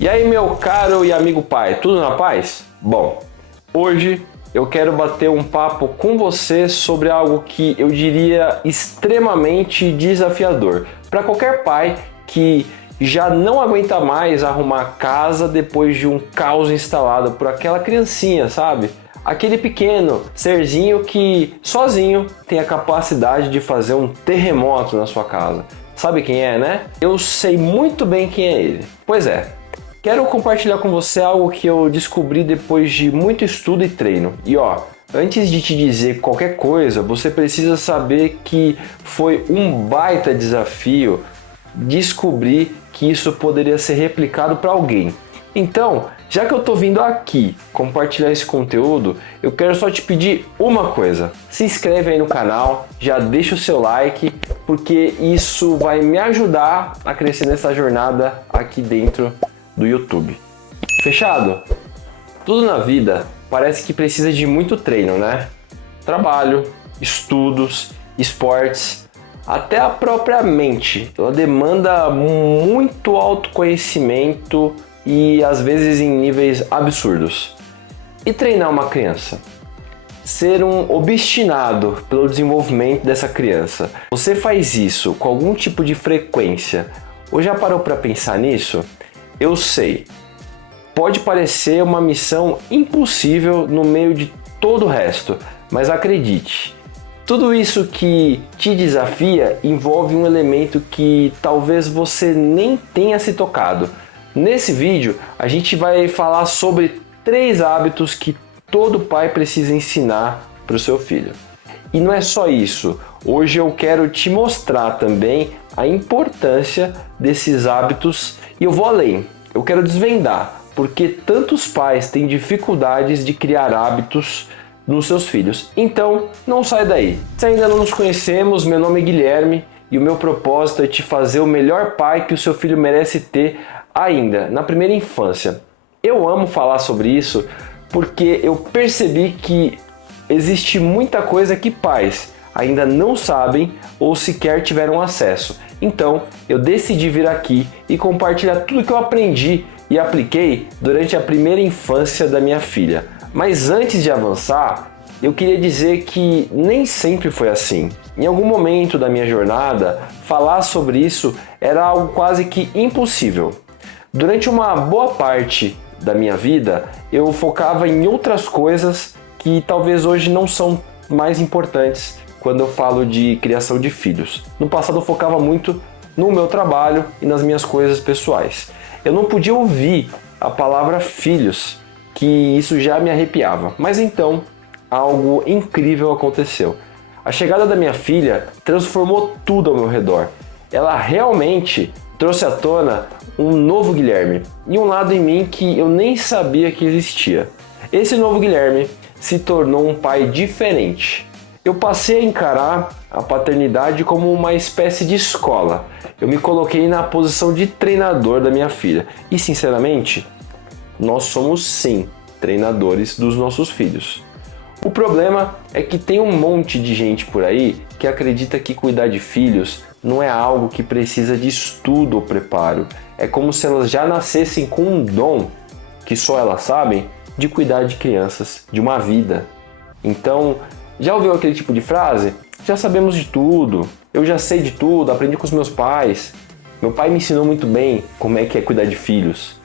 E aí, meu caro e amigo pai, tudo na paz? Bom, hoje eu quero bater um papo com você sobre algo que eu diria extremamente desafiador para qualquer pai que já não aguenta mais arrumar casa depois de um caos instalado por aquela criancinha, sabe? Aquele pequeno serzinho que sozinho tem a capacidade de fazer um terremoto na sua casa. Sabe quem é, né? Eu sei muito bem quem é ele. Pois é, quero compartilhar com você algo que eu descobri depois de muito estudo e treino. E ó, antes de te dizer qualquer coisa, você precisa saber que foi um baita desafio descobrir que isso poderia ser replicado para alguém. Então, já que eu tô vindo aqui compartilhar esse conteúdo, eu quero só te pedir uma coisa. Se inscreve aí no canal, já deixa o seu like, porque isso vai me ajudar a crescer nessa jornada aqui dentro do YouTube. Fechado? Tudo na vida parece que precisa de muito treino, né? Trabalho, estudos, esportes, até a própria mente. Ela demanda muito autoconhecimento e às vezes em níveis absurdos. E treinar uma criança? Ser um obstinado pelo desenvolvimento dessa criança. Você faz isso com algum tipo de frequência? Ou já parou para pensar nisso? Eu sei, pode parecer uma missão impossível no meio de todo o resto, mas acredite, tudo isso que te desafia envolve um elemento que talvez você nem tenha se tocado. Nesse vídeo, a gente vai falar sobre 3 hábitos que todo pai precisa ensinar para o seu filho. E não é só isso, hoje eu quero te mostrar também a importância desses hábitos e eu vou além. Eu quero desvendar porque tantos pais têm dificuldades de criar hábitos nos seus filhos. Então, não sai daí. Se ainda não nos conhecemos, meu nome é Guilherme e o meu propósito é te fazer o melhor pai que o seu filho merece ter ainda na primeira infância. Eu amo falar sobre isso porque eu percebi que existe muita coisa que pais ainda não sabem ou sequer tiveram acesso. Então, eu decidi vir aqui e compartilhar tudo que eu aprendi e apliquei durante a primeira infância da minha filha. Mas antes de avançar, eu queria dizer que nem sempre foi assim. Em algum momento da minha jornada, falar sobre isso era algo quase que impossível. Durante uma boa parte da minha vida, eu focava em outras coisas que talvez hoje não são mais importantes quando eu falo de criação de filhos. No passado eu focava muito no meu trabalho e nas minhas coisas pessoais. Eu não podia ouvir a palavra filhos, que isso já me arrepiava. Mas então, algo incrível aconteceu. A chegada da minha filha transformou tudo ao meu redor. Ela realmente trouxe à tona um novo Guilherme e um lado em mim que eu nem sabia que existia. Esse novo Guilherme se tornou um pai diferente. Eu passei a encarar a paternidade como uma espécie de escola. Eu me coloquei na posição de treinador da minha filha. E sinceramente, nós somos sim treinadores dos nossos filhos. O problema é que tem um monte de gente por aí que acredita que cuidar de filhos não é algo que precisa de estudo ou preparo. É como se elas já nascessem com um dom, que só elas sabem, de cuidar de crianças, de uma vida. Então, já ouviu aquele tipo de frase? Já sabemos de tudo, eu já sei de tudo, aprendi com os meus pais. Meu pai me ensinou muito bem como é que é cuidar de filhos.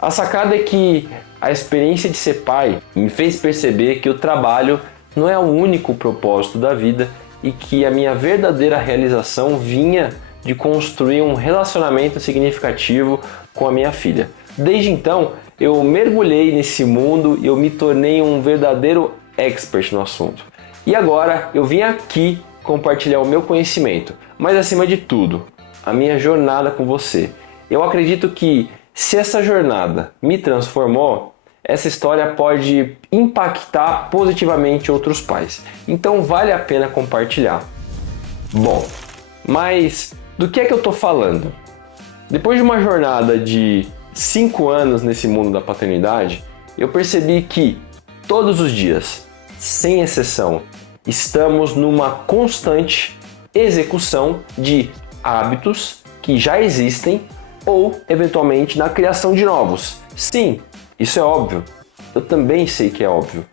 A sacada é que a experiência de ser pai me fez perceber que o trabalho não é o único propósito da vida e que a minha verdadeira realização vinha de construir um relacionamento significativo com a minha filha. Desde então, eu mergulhei nesse mundo e eu me tornei um verdadeiro expert no assunto. E agora eu vim aqui compartilhar o meu conhecimento, mas acima de tudo, a minha jornada com você. Eu acredito que se essa jornada me transformou, essa história pode impactar positivamente outros pais. Então vale a pena compartilhar. Bom, mas do que é que eu estou falando? Depois de uma jornada de 5 anos nesse mundo da paternidade, eu percebi que todos os dias, sem exceção, estamos numa constante execução de hábitos que já existem ou, eventualmente, na criação de novos. Sim, isso é óbvio. Eu também sei que é óbvio.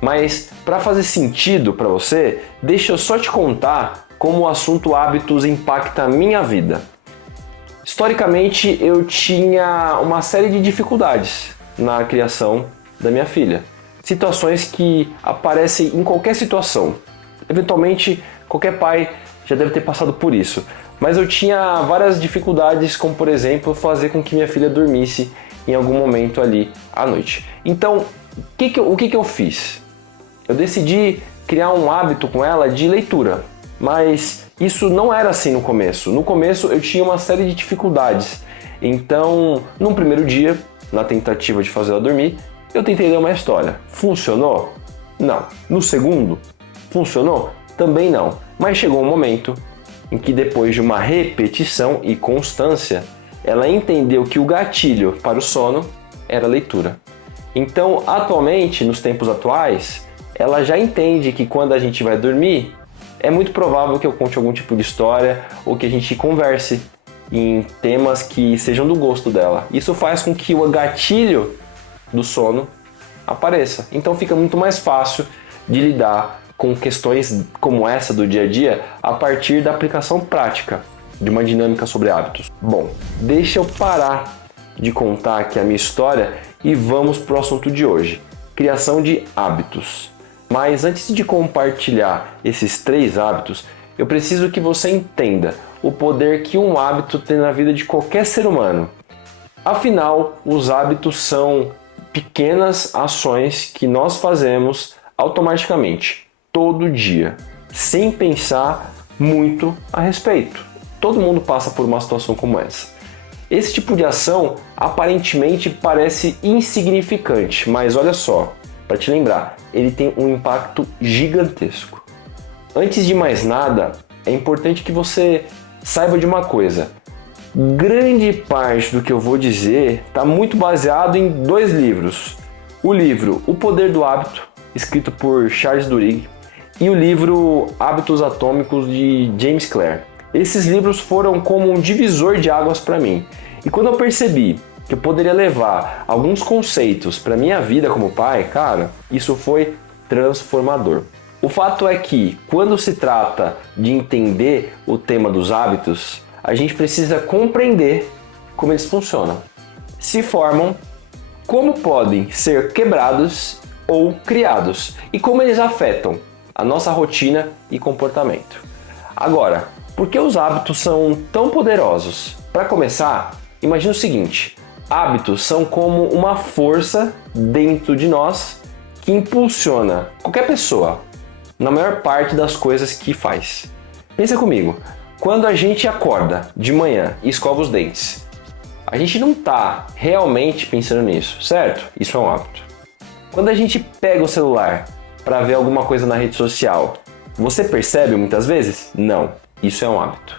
Mas, para fazer sentido para você, deixa eu só te contar como o assunto hábitos impacta a minha vida. Historicamente, eu tinha uma série de dificuldades na criação da minha filha. Situações que aparecem em qualquer situação. Eventualmente, qualquer pai já deve ter passado por isso. Mas eu tinha várias dificuldades, como por exemplo, fazer com que minha filha dormisse em algum momento ali à noite. Então, o que eu fiz? Eu decidi criar um hábito com ela de leitura, mas isso não era assim no começo. No começo eu tinha uma série de dificuldades. Então, num primeiro dia, na tentativa de fazer ela dormir, eu tentei ler uma história. Funcionou? Não. No segundo, funcionou? Também não. Mas chegou um momento em que, depois de uma repetição e constância, ela entendeu que o gatilho para o sono era a leitura. Então, atualmente, nos tempos atuais, ela já entende que quando a gente vai dormir, é muito provável que eu conte algum tipo de história ou que a gente converse em temas que sejam do gosto dela. Isso faz com que o gatilho do sono apareça. Então fica muito mais fácil de lidar com questões como essa do dia a dia a partir da aplicação prática de uma dinâmica sobre hábitos. Bom, deixa eu parar de contar aqui a minha história e vamos para o assunto de hoje: criação de hábitos. Mas antes de compartilhar esses 3 hábitos, eu preciso que você entenda o poder que um hábito tem na vida de qualquer ser humano. Afinal, os hábitos são pequenas ações que nós fazemos automaticamente, todo dia, sem pensar muito a respeito. Todo mundo passa por uma situação como essa. Esse tipo de ação aparentemente parece insignificante, mas olha só, para te lembrar, ele tem um impacto gigantesco. Antes de mais nada, é importante que você saiba de uma coisa. Grande parte do que eu vou dizer está muito baseado em 2 livros. O livro O Poder do Hábito, escrito por Charles Duhigg, e o livro Hábitos Atômicos, de James Clear. Esses livros foram como um divisor de águas para mim. E quando eu percebi que eu poderia levar alguns conceitos para minha vida como pai, cara, isso foi transformador. O fato é que, quando se trata de entender o tema dos hábitos, a gente precisa compreender como eles funcionam, se formam, como podem ser quebrados ou criados e como eles afetam a nossa rotina e comportamento. Agora, por que os hábitos são tão poderosos? Para começar, imagine o seguinte: hábitos são como uma força dentro de nós que impulsiona qualquer pessoa na maior parte das coisas que faz. Pensa comigo, quando a gente acorda de manhã e escova os dentes, a gente não está realmente pensando nisso, certo? Isso é um hábito. Quando a gente pega o celular para ver alguma coisa na rede social, você percebe muitas vezes? Não, isso é um hábito.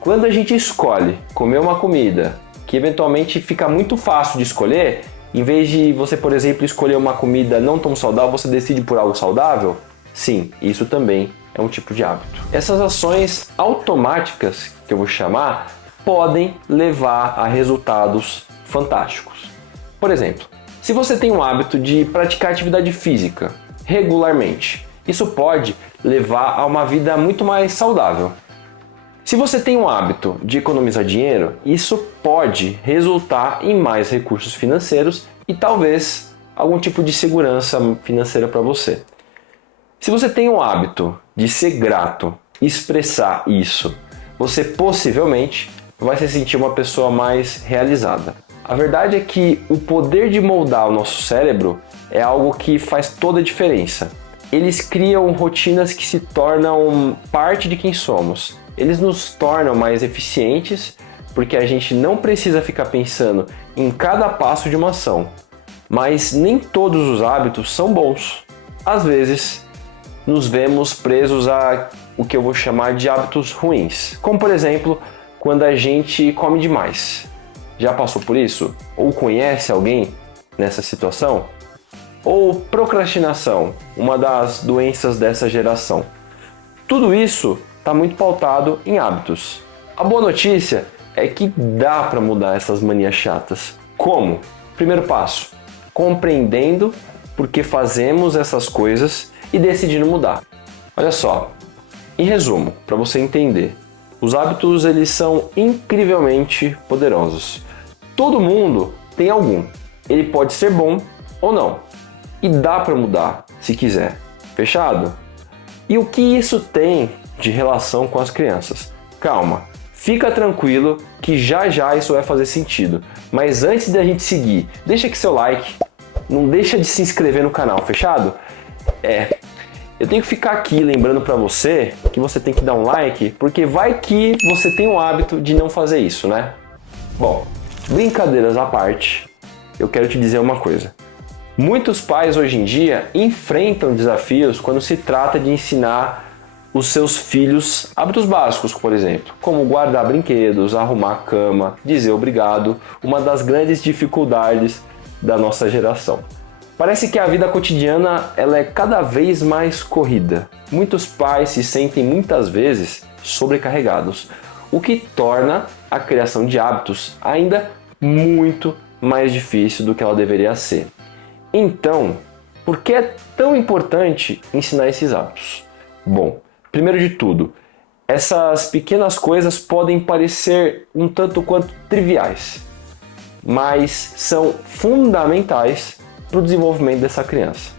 Quando a gente escolhe comer uma comida que eventualmente fica muito fácil de escolher, em vez de você, por exemplo, escolher uma comida não tão saudável, você decide por algo saudável? Sim, isso também é um tipo de hábito. Essas ações automáticas, que eu vou chamar, podem levar a resultados fantásticos. Por exemplo, se você tem um hábito de praticar atividade física regularmente, isso pode levar a uma vida muito mais saudável. Se você tem um hábito de economizar dinheiro, isso pode resultar em mais recursos financeiros e talvez algum tipo de segurança financeira para você. Se você tem um hábito de ser grato e expressar isso, você possivelmente vai se sentir uma pessoa mais realizada. A verdade é que o poder de moldar o nosso cérebro é algo que faz toda a diferença. Eles criam rotinas que se tornam parte de quem somos. Eles nos tornam mais eficientes porque a gente não precisa ficar pensando em cada passo de uma ação. Mas nem todos os hábitos são bons. Às vezes, nos vemos presos a o que eu vou chamar de hábitos ruins. Como, por exemplo, quando a gente come demais. Já passou por isso? Ou conhece alguém nessa situação? ou procrastinação, uma das doenças dessa geração. Tudo isso está muito pautado em hábitos. A boa notícia é que dá para mudar essas manias chatas. Como? Primeiro passo, compreendendo por que fazemos essas coisas e decidindo mudar. Olha só, em resumo, para você entender, os hábitos eles são incrivelmente poderosos. Todo mundo tem algum. Ele pode ser bom ou não. E dá para mudar se quiser. Fechado? E o que isso tem de relação com as crianças? Calma, fica tranquilo que já já isso vai fazer sentido. Mas antes da gente seguir, deixa aqui seu like, não deixa de se inscrever no canal, fechado? Eu tenho que ficar aqui lembrando para você que você tem que dar um like, porque vai que você tem o hábito de não fazer isso, né? Bom, brincadeiras à parte, eu quero te dizer uma coisa. Muitos pais hoje em dia enfrentam desafios quando se trata de ensinar os seus filhos hábitos básicos, por exemplo, como guardar brinquedos, arrumar a cama, dizer obrigado, uma das grandes dificuldades da nossa geração. Parece que a vida cotidiana ela é cada vez mais corrida. Muitos pais se sentem muitas vezes sobrecarregados, o que torna a criação de hábitos ainda muito mais difícil do que ela deveria ser. Então, por que é tão importante ensinar esses hábitos? Bom, primeiro de tudo, essas pequenas coisas podem parecer um tanto quanto triviais, mas são fundamentais para o desenvolvimento dessa criança.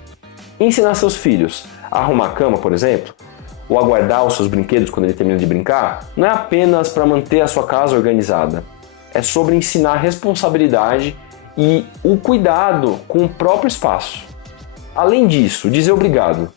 Ensinar seus filhos a arrumar a cama, por exemplo, ou a guardar os seus brinquedos quando ele termina de brincar, não é apenas para manter a sua casa organizada. É sobre ensinar responsabilidade e o cuidado com o próprio espaço. Além disso, dizer obrigado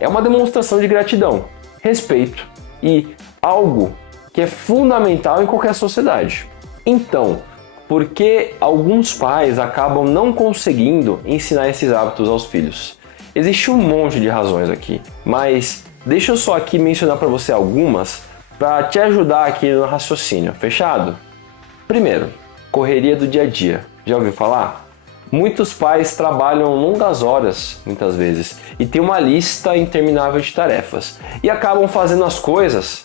é uma demonstração de gratidão, respeito e algo que é fundamental em qualquer sociedade. Então, por que alguns pais acabam não conseguindo ensinar esses hábitos aos filhos? Existe um monte de razões aqui, mas deixa eu só aqui mencionar para você algumas para te ajudar aqui no raciocínio, fechado? Primeiro, correria do dia a dia. Já ouviu falar? Muitos pais trabalham longas horas, muitas vezes, e tem uma lista interminável de tarefas, e acabam fazendo as coisas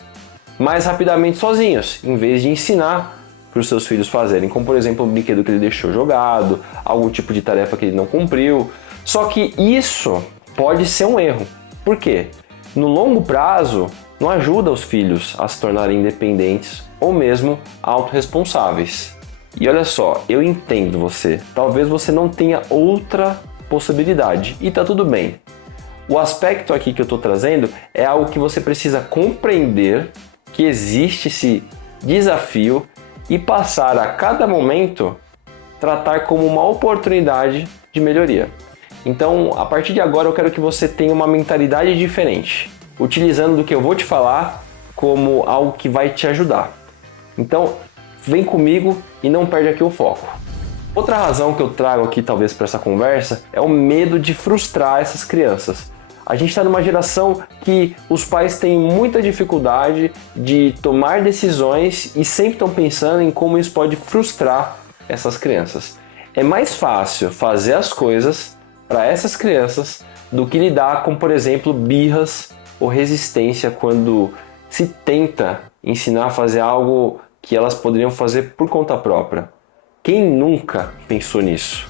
mais rapidamente sozinhos, em vez de ensinar para os seus filhos fazerem, como por exemplo o brinquedo que ele deixou jogado, algum tipo de tarefa que ele não cumpriu. Só que isso pode ser um erro. Por quê? No longo prazo, não ajuda os filhos a se tornarem independentes ou mesmo autorresponsáveis. E olha só, eu entendo você. Talvez você não tenha outra possibilidade e tá tudo bem. O aspecto aqui que eu estou trazendo é algo que você precisa compreender que existe esse desafio e passar a cada momento tratar como uma oportunidade de melhoria. Então, a partir de agora eu quero que você tenha uma mentalidade diferente, utilizando do que eu vou te falar como algo que vai te ajudar. Então, vem comigo e não perde aqui o foco. Outra razão que eu trago aqui talvez para essa conversa é o medo de frustrar essas crianças. A gente está numa geração que os pais têm muita dificuldade de tomar decisões e sempre estão pensando em como isso pode frustrar essas crianças. É mais fácil fazer as coisas para essas crianças do que lidar com, por exemplo, birras ou resistência quando se tenta ensinar a fazer algo que elas poderiam fazer por conta própria. Quem nunca pensou nisso?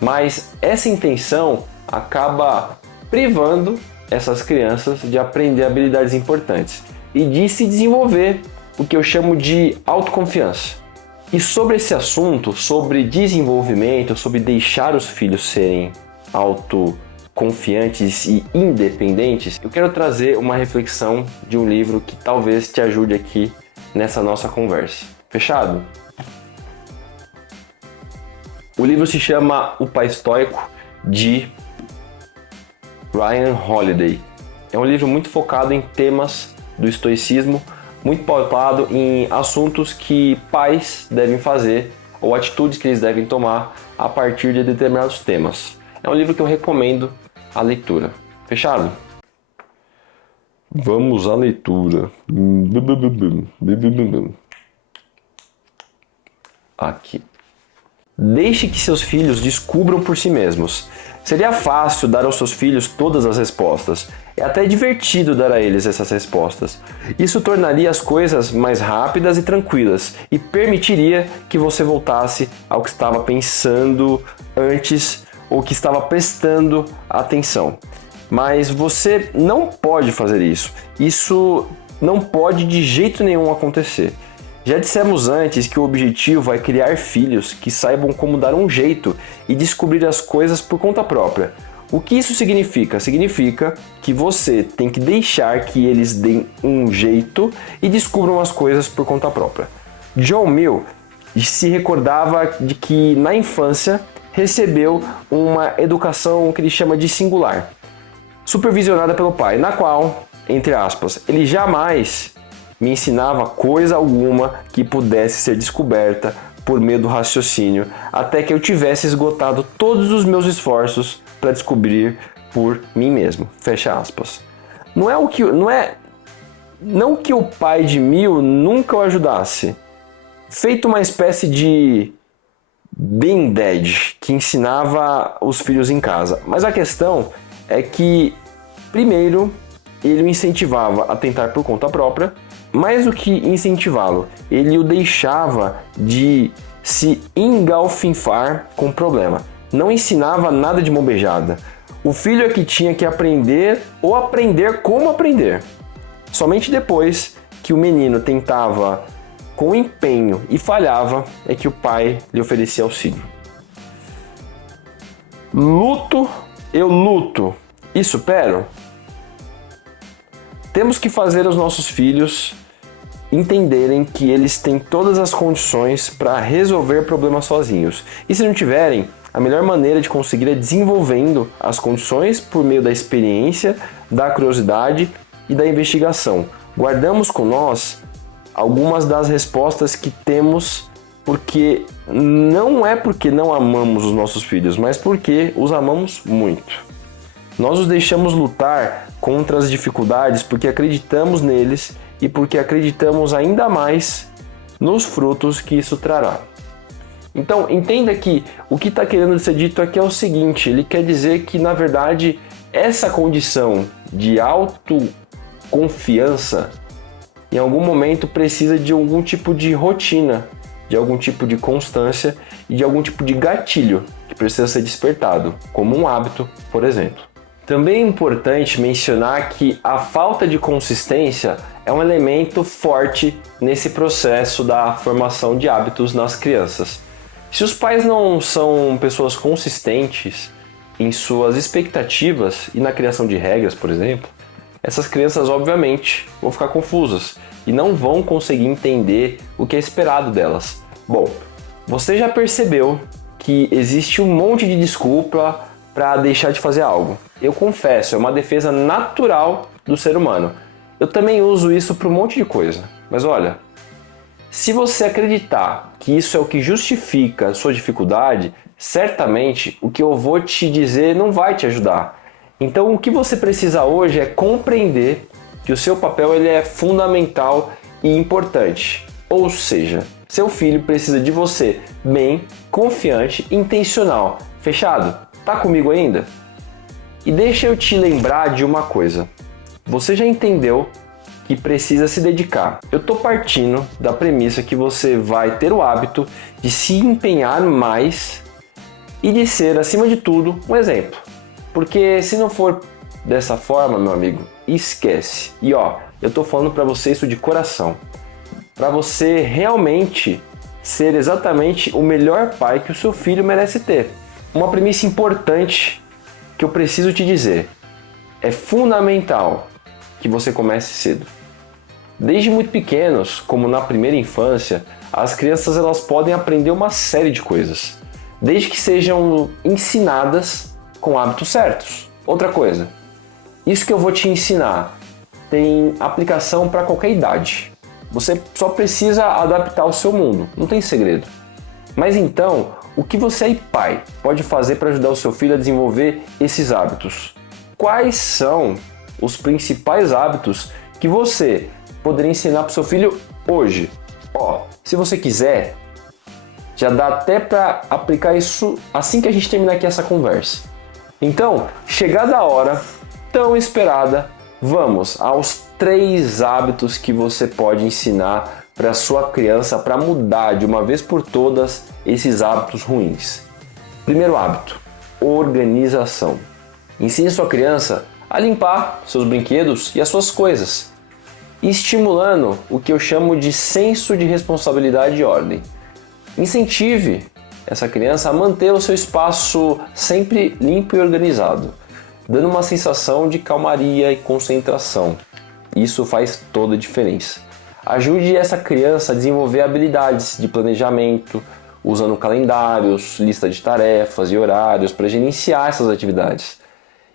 Mas essa intenção acaba privando essas crianças de aprender habilidades importantes e de se desenvolver o que eu chamo de autoconfiança. E sobre esse assunto, sobre desenvolvimento, sobre deixar os filhos serem autoconfiantes e independentes, eu quero trazer uma reflexão de um livro que talvez te ajude aqui nessa nossa conversa. Fechado? O livro se chama O Pai Estoico, de Ryan Holiday. É um livro muito focado em temas do estoicismo, muito pautado em assuntos que pais devem fazer ou atitudes que eles devem tomar a partir de determinados temas. É um livro que eu recomendo a leitura. Fechado? Vamos à leitura. Aqui. Deixe que seus filhos descubram por si mesmos. Seria fácil dar aos seus filhos todas as respostas. É até divertido dar a eles essas respostas. Isso tornaria as coisas mais rápidas e tranquilas e permitiria que você voltasse ao que estava pensando antes ou que estava prestando atenção. Mas você não pode fazer isso. Isso não pode de jeito nenhum acontecer. Já dissemos antes que o objetivo é criar filhos que saibam como dar um jeito e descobrir as coisas por conta própria. O que isso significa? Significa que você tem que deixar que eles deem um jeito e descubram as coisas por conta própria. John Mill se recordava de que na infância recebeu uma educação que ele chama de singular, supervisionada pelo pai, na qual, entre aspas, ele jamais me ensinava coisa alguma que pudesse ser descoberta por meio do raciocínio, até que eu tivesse esgotado todos os meus esforços para descobrir por mim mesmo. Fecha aspas. Não que o pai de Mill nunca o ajudasse, feito uma espécie de Ben 10 que ensinava os filhos em casa. Mas a questão é que, primeiro, ele o incentivava a tentar por conta própria. Mais do que incentivá-lo, ele o deixava de se engalfinfar com o problema. Não ensinava nada de mão beijada. O filho é que tinha que aprender ou aprender como aprender. Somente depois que o menino tentava com empenho e falhava é que o pai lhe oferecia auxílio. Eu luto e supero. Temos que fazer os nossos filhos entenderem que eles têm todas as condições para resolver problemas sozinhos. E se não tiverem, a melhor maneira de conseguir é desenvolvendo as condições por meio da experiência, da curiosidade e da investigação. Guardamos com nós algumas das respostas que temos, porque não é porque não amamos os nossos filhos, mas porque os amamos muito. Nós os deixamos lutar contra as dificuldades porque acreditamos neles e porque acreditamos ainda mais nos frutos que isso trará. Então, entenda que o que está querendo ser dito aqui é o seguinte: ele quer dizer que, na verdade, essa condição de autoconfiança, em algum momento, precisa de algum tipo de rotina, de algum tipo de constância e de algum tipo de gatilho que precisa ser despertado, como um hábito, por exemplo. Também é importante mencionar que a falta de consistência é um elemento forte nesse processo da formação de hábitos nas crianças. Se os pais não são pessoas consistentes em suas expectativas e na criação de regras, por exemplo, essas crianças obviamente vão ficar confusas e não vão conseguir entender o que é esperado delas. Bom, você já percebeu que existe um monte de desculpa para deixar de fazer algo. Eu confesso, é uma defesa natural do ser humano. Eu também uso isso para um monte de coisa. Mas olha, se você acreditar que isso é o que justifica a sua dificuldade, certamente o que eu vou te dizer não vai te ajudar. Então o que você precisa hoje é compreender que o seu papel ele é fundamental e importante. Ou seja, seu filho precisa de você bem, confiante e intencional. Fechado? Tá comigo ainda? E deixa eu te lembrar de uma coisa. Você já entendeu que precisa se dedicar. Eu tô partindo da premissa que você vai ter o hábito de se empenhar mais e de ser, acima de tudo, um exemplo. Porque se não for dessa forma, meu amigo, esquece. E ó, eu tô falando para você isso de coração. Para você realmente ser exatamente o melhor pai que o seu filho merece ter. Uma premissa importante que eu preciso te dizer: é fundamental que você comece cedo. Desde muito pequenos, como na primeira infância, as crianças elas podem aprender uma série de coisas, desde que sejam ensinadas com hábitos certos. Outra coisa, isso que eu vou te ensinar tem aplicação para qualquer idade. Você só precisa adaptar ao seu mundo, não tem segredo. Mas então, o que você aí, pai, pode fazer para ajudar o seu filho a desenvolver esses hábitos? Quais são os principais hábitos que você poderia ensinar para o seu filho hoje? Ó, se você quiser, Já dá até para aplicar isso assim que a gente terminar aqui essa conversa. Então, chegada a hora tão esperada, vamos aos 3 hábitos que você pode ensinar para sua criança para mudar de uma vez por todas esses hábitos ruins. Primeiro hábito: organização. Ensine sua criança a limpar seus brinquedos e as suas coisas, estimulando o que eu chamo de senso de responsabilidade e ordem. Incentive essa criança a manter o seu espaço sempre limpo e organizado, dando uma sensação de calmaria e concentração. Isso faz toda a diferença. Ajude essa criança a desenvolver habilidades de planejamento, usando calendários, lista de tarefas e horários para gerenciar essas atividades.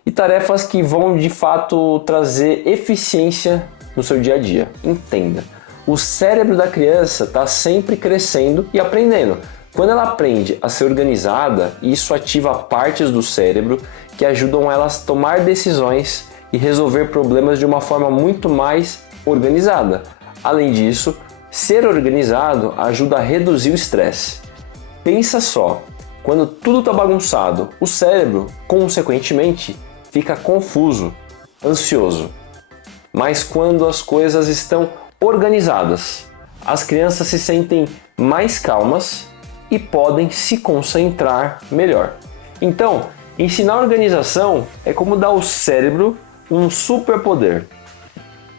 E tarefas que vão de fato trazer eficiência no seu dia a dia. Entenda, o cérebro da criança está sempre crescendo e aprendendo. Quando ela aprende a ser organizada, isso ativa partes do cérebro que ajudam ela a tomar decisões e resolver problemas de uma forma muito mais organizada. Além disso, ser organizado ajuda a reduzir o estresse. Pensa só, quando tudo está bagunçado, o cérebro, consequentemente, fica confuso, ansioso. Mas quando as coisas estão organizadas, as crianças se sentem mais calmas e podem se concentrar melhor. Então, ensinar organização é como dar ao cérebro um superpoder.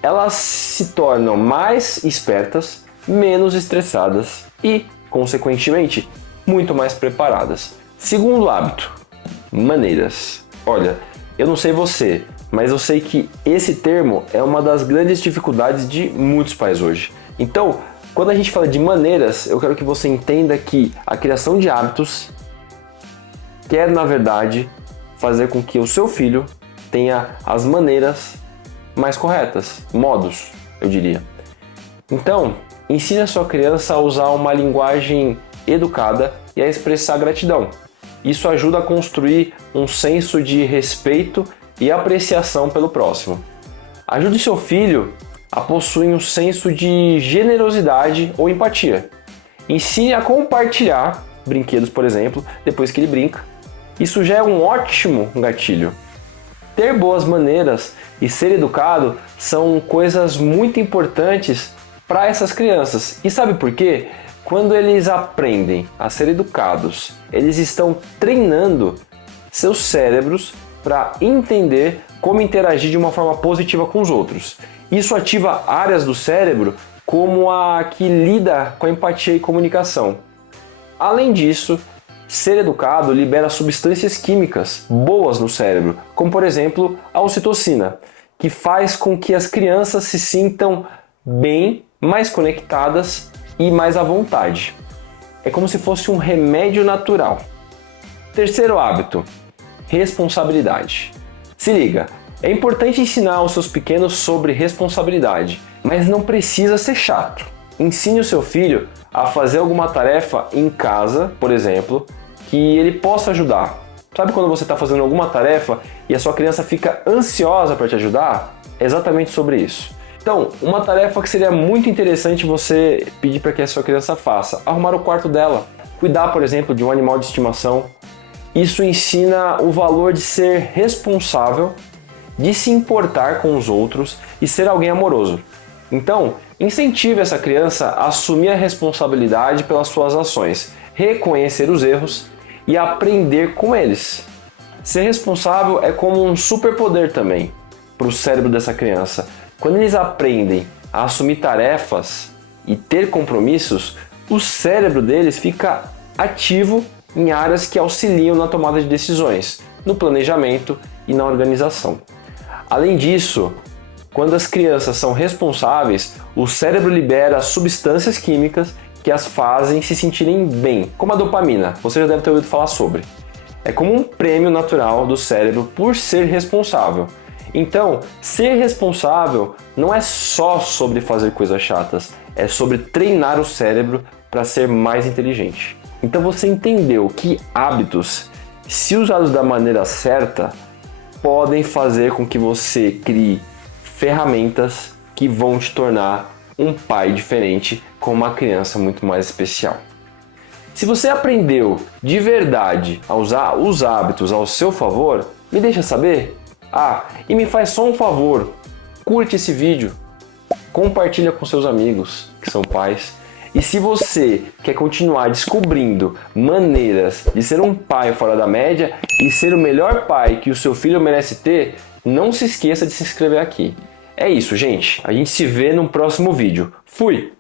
Elas se tornam mais espertas, menos estressadas e, consequentemente, muito mais preparadas. Segundo hábito: maneiras. Olha, eu não sei você, mas eu sei que esse termo é uma das grandes dificuldades de muitos pais hoje. Então, quando a gente fala de maneiras, eu quero que você entenda que a criação de hábitos quer, na verdade, fazer com que o seu filho tenha as maneiras mais corretas, modos, eu diria. Então, ensine a sua criança a usar uma linguagem educada e a expressar gratidão. Isso ajuda a construir um senso de respeito e apreciação pelo próximo. Ajude seu filho a possuir um senso de generosidade ou empatia. Ensine a compartilhar brinquedos, por exemplo, depois que ele brinca. Isso já é um ótimo gatilho. Ter boas maneiras e ser educado são coisas muito importantes para essas crianças. E sabe por quê? Quando eles aprendem a ser educados, eles estão treinando seus cérebros para entender como interagir de uma forma positiva com os outros. Isso ativa áreas do cérebro como a que lida com a empatia e comunicação. Além disso, ser educado libera substâncias químicas boas no cérebro, como por exemplo a ocitocina, que faz com que as crianças se sintam bem, mais conectadas e mais à vontade. É como se fosse um remédio natural. Terceiro hábito: responsabilidade. Se liga, é importante ensinar aos seus pequenos sobre responsabilidade, mas não precisa ser chato. Ensine o seu filho a fazer alguma tarefa em casa, por exemplo, que ele possa ajudar. Sabe quando você está fazendo alguma tarefa e a sua criança fica ansiosa para te ajudar? É exatamente sobre isso. Então, uma tarefa que seria muito interessante você pedir para que a sua criança faça: arrumar o quarto dela, cuidar, por exemplo, de um animal de estimação. Isso ensina o valor de ser responsável, de se importar com os outros e ser alguém amoroso. Então, incentive essa criança a assumir a responsabilidade pelas suas ações, reconhecer os erros e aprender com eles. Ser responsável é como um superpoder também para o cérebro dessa criança. Quando eles aprendem a assumir tarefas e ter compromissos, o cérebro deles fica ativo em áreas que auxiliam na tomada de decisões, no planejamento e na organização. Além disso, quando as crianças são responsáveis, o cérebro libera substâncias químicas que as fazem se sentirem bem, como a dopamina, você já deve ter ouvido falar sobre. É como um prêmio natural do cérebro por ser responsável. Então, ser responsável não é só sobre fazer coisas chatas, é sobre treinar o cérebro para ser mais inteligente. Então você entendeu que hábitos, se usados da maneira certa, podem fazer com que você crie ferramentas que vão te tornar um pai diferente com uma criança muito mais especial. Se você aprendeu de verdade a usar os hábitos ao seu favor, me deixa saber. E me faz só um favor, curte esse vídeo, compartilha com seus amigos que são pais. E se você quer continuar descobrindo maneiras de ser um pai fora da média e ser o melhor pai que o seu filho merece ter, não se esqueça de se inscrever aqui. É isso, gente. A gente se vê no próximo vídeo. Fui!